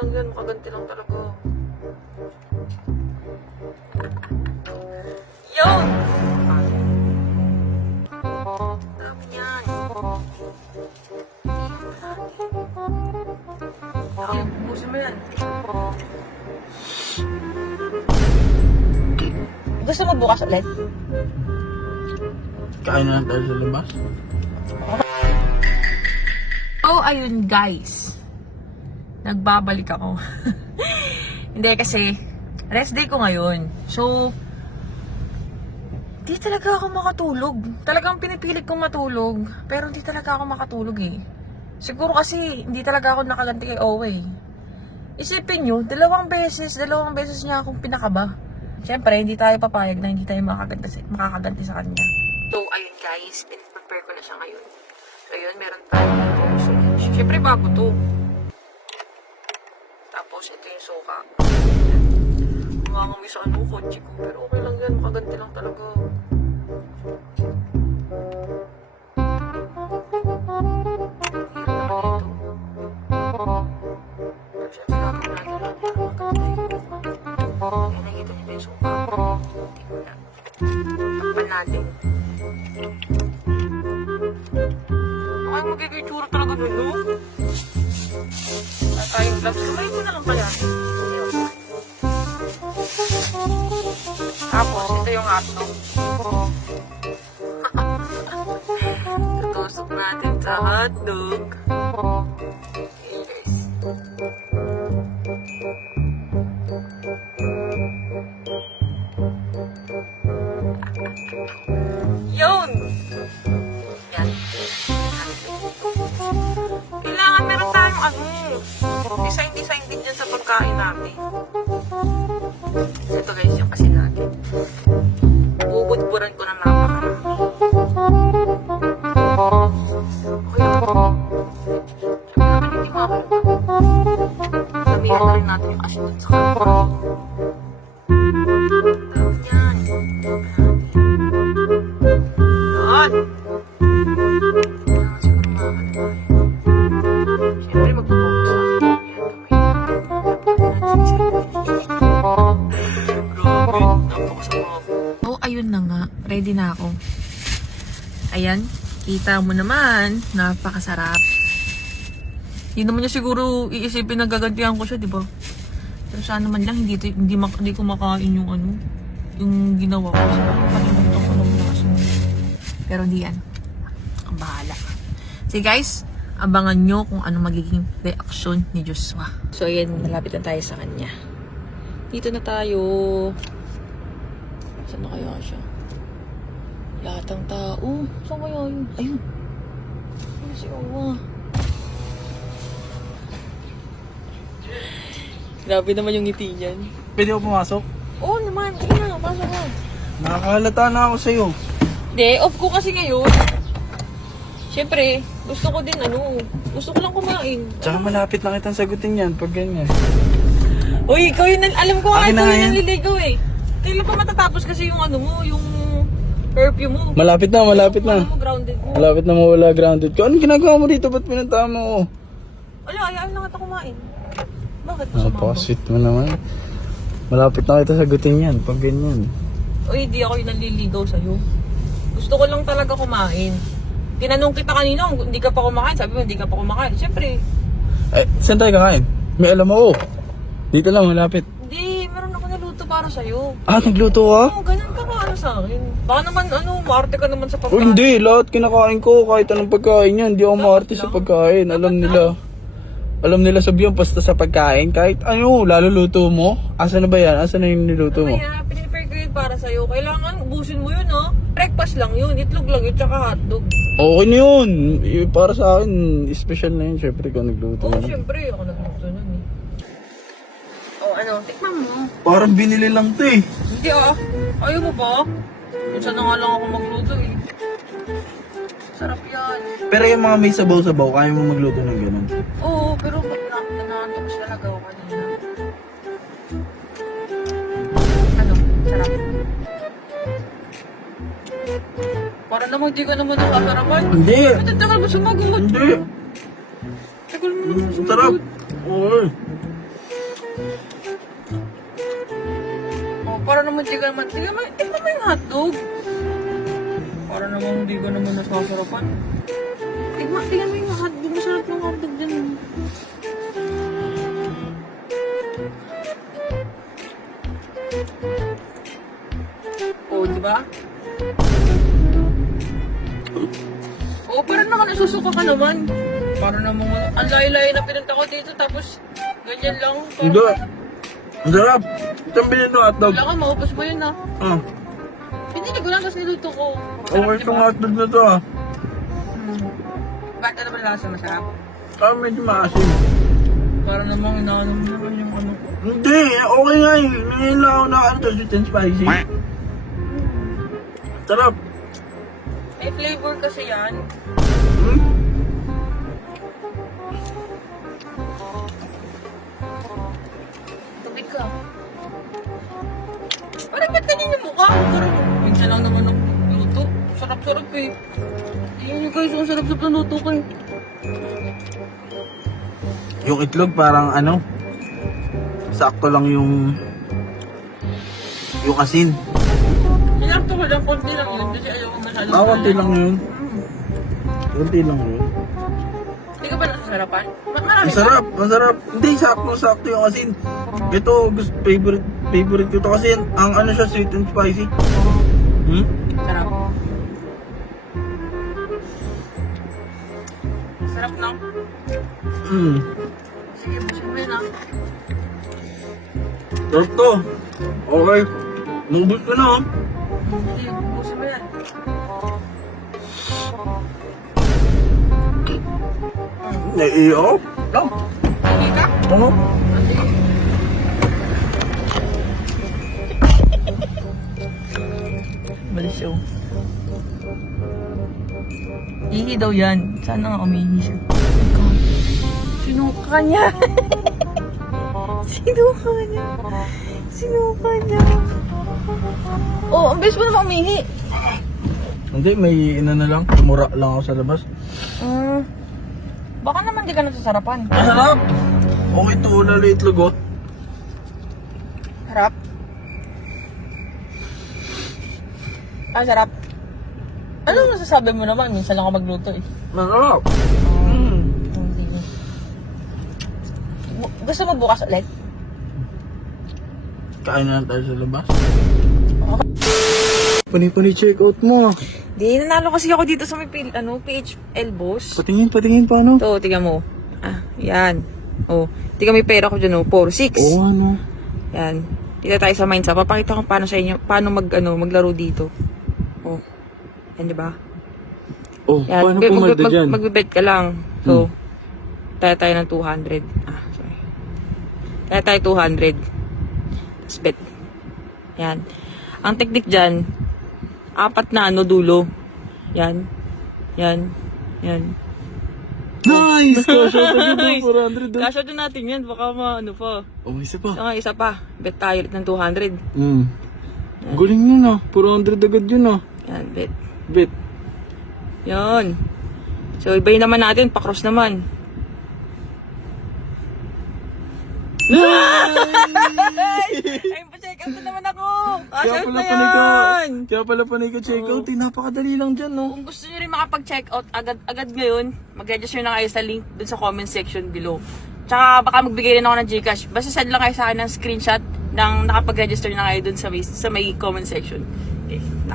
lang yan, makaganti lang talaga. Yo! Dami yan. Ay, puso mo yan. Gusto mo bukas ulit? Kain na lang tayo sa labas. Oh, ayun guys. Nagbabalik ako. Hindi kasi, rest day ko ngayon. So, di talaga ako makatulog. Talagang pinipilit kong matulog. Pero hindi talaga ako makatulog eh. Siguro kasi, hindi talaga ako nakaganti kay Owe. Isipin nyo, dalawang beses niya akong pinakaba. Siyempre, hindi tayo papayag na hindi tayo makakaganti sa kanya. So, ayun guys, prepare ko na siya ngayon. So, ayun, meron tayo dito. So, siyempre, bago to. Tapos, ito yung suka. Umangamoy sa kotse ko. Pero okay lang yan, makaganti lang talaga. Nakikita niyo ba yung suka? Takpan natin. Ay, magiging tsura talaga nun, no? At tayong gloves. Kamay ko na lang pala. Tapos, ito yung hotdog. Tutusok natin sa hotdog. Okay, guys. Yun! Yan. Kailangan meron tayong design din dyan sa pagkain natin. Ito guys, yung kasi natin. Bubudburan ko ng napakarami. Okay naman. Sabi naman hindi makakalimutan. Sabihan na rin natin yung asin sa kanila. Yan. Yan. Siguro makakalimutan. Siyempre magpupokus sa akin. Yan, kamay. Oh, ayun na nga. Ready na ako. Ayan. Kita mo naman. Napakasarap. Hindi naman niya siguro iisipin na gagantihan ko siya, di ba? Pero sana man lang hindi ko makain yung yung ginawa ko. Kasi nakakalimutan ko ng lasa. Pero hindi yan. Ang bahala. So guys, abangan nyo kung ano magiging reaksyon ni Joshua. So ayan, malapit na tayo sa kanya. Dito na tayo. Saan na kaya siya? Lahat ng tao. Saan kaya yun? Ayun. Ayun si Owa. Grabe naman yung ngiti niyan. Pwede ako pumasok? Oo naman. Sige na, pasok na. Nakakalata na ako sa'yo. Hindi, off ko kasi ngayon. Siyempre, gusto ko din gusto ko lang kumain. Tsaka malapit na kitang sagutin yan pag ganyan. Uy, ikaw yun, alam ko nga Akin na ikaw nga yun yan. naliligaw eh. Kailan pa matatapos kasi yung yung perfume mo. Malapit na. Mo, grounded mo. Malapit na mawala grounded ko. Anong ginagawa mo dito? Ba't pinuntahan mo ako? Wala, ayaw na kita kumain. Bakit mo sumama? Napaka-sweet mo naman. Malapit na kita sagutin yan pag ganyan. Uy, di ako yung naliligaw sa'yo. Gusto ko lang talaga kumain. Tinanong kita kanina kung hindi ka pa kumakain. Sabi mo, hindi ka pa kumakain. Siyempre. Eh, saan tayo kakain? May alam mo. Dito lang, malapit. Hindi, meron ako naluto para sa'yo. Ah, nagluto ka? Oo, ganun ka ka sa akin. Baka naman, maarte ka naman sa pagkain. Oh, hindi. Lahat kinakain ko. Kahit anong pagkain yan. Hindi ako maarte sa pagkain. Alam nila sabihan basta sa pagkain. Kahit lalo luto mo. Asa na ba yan? Asa na yung niluto mo? Kaya, pinipare ko yun para sa'yo. Kailangan, ubusin mo yun, Breakfast lang yun. Itlog lang yun, tsaka hotdog. Okay na yun. Para sa akin, special na yun. Siyempre, ikaw nagluto. Oo, siyempre. Ako nagluto nun eh. Tikman mo. Parang binili lang to eh. Hindi ayaw mo ba? Minsan na nga lang ako magluto eh. Sarap yan. Pero yung mga may sabaw-sabaw, kaya mo magluto ng ganun. Oo, pero pag nanantok siya nagawa ka din siya. Sarap. Para naman hindi ka naman nakasarapan. Hindi. Ba't tagal mo sumagot? Hindi. Tagal mo naman sumagot. Sarap. Oo. para naman di ka naman, tingnan mo yung hotdog. Para naman hindi ka naman nasasarapan. Tingnan mo yung hotdog, masarap yung hotdog dyan. Oh, di ba? Oh, parang naman nasusuka ka naman. Para naman, ang layo-layo na pinunta ko dito, tapos ganyan lang. Hindi. Ang sarap. Saan bilhin ng hotdog? Wala ka, maupos mo yun ah. Ah. Pinili ko lang kasi niluto ko. Okay itong hotdog na to ah. Ba't ano ba lasa, masarap? Ah, medyo maasim. Para namang inaano mo naman yung ano ko. Hindi, okay nga eh. Ngayon lang ako na ano to, sweet and spicy. Sarap. May flavor kasi yan. Hmm? Tubig ka. Parang ba't ganyan yung mukha? Parang minsan lang naman ang luto. Sarap-sarap eh. Tingnan nyo guys, ang sarap-sarap ng luto ko eh. Yung itlog parang ano, sakto lang yung asin. Sinakto ko lang, konti lang yun kasi ayaw ko masyadong. Ah, konti lang yun. Konti lang yun. Hindi ka ba nasasarapan? Marami Masarap, masarap. Hindi, sakto yung asin. Ito, gusto, favorite ko to kasi ang ano siya, sweet and spicy. Hmm? Sarap. Sarap na. Hmm. Sige, busin mo yun ah. Sarap to. Okay. Maubos ko na oh. Sige, busin mo yan. Naiiyaw. Lang. Hindi ka? Ano? Balis siya. Ihi daw yan. Sana nga umihi siya. Sinuka niya. Sinuka niya. Sinuka niya. Oh, ang bilis mo naman umihi. Hindi, may ina na lang. Tumura lang ako sa labas. Baka naman di ka nasasarapan. Masarap! Okay to, lalo itlog oh. Harap. Ah, sarap. Ano masasabi mo naman? Minsan lang ako magluto eh. Masarap! Hindi. Gusto mo bukas ulit? Kain na lang tayo sa labas. Pani-pani check out mo ah. Di, nanalo kasi ako dito sa may PHL boss. Patingin paano? Ito, tingnan mo. Ah, yan. Oh, tingnan mo yung pera ko dyan, oh. 4-6. Oo ano. Yan. Dito tayo sa Mindsa. Papakita ko paano sa inyo, paano maglaro dito. Oh. Yan, di ba? Oh, Yan. paano pumalda dyan? Magbibet ka lang. So, tayo ng 200. Ah, sorry. Tayo 200. Tapos bet. Yan. Ang teknik dyan, 4 na dulo. Yan. Yan. Yan. Nice! Kasha agad yung 400 doon. Kasha din natin yan. Baka pa. Oh, isa pa. Saka isa pa. Bet tayo ulit ng 200. Galing nun ah. 400 agad yun ah. Yan, bet. Bet. Yan. So, ibayin naman natin. Pa-cross naman. Ay, pa-check out na naman ako. Cash out na yan. Kaya pala panay ka check out. Napakadali lang dyan no. Kung gusto nyo rin makapag-check out agad ngayon, mag-register na kayo sa link dun sa comment section below. Tsaka baka magbigay rin ako ng Gcash. Basta send lang kayo sa akin ng screenshot ng nakapag-register na kayo dun sa may comment section. Okay, na.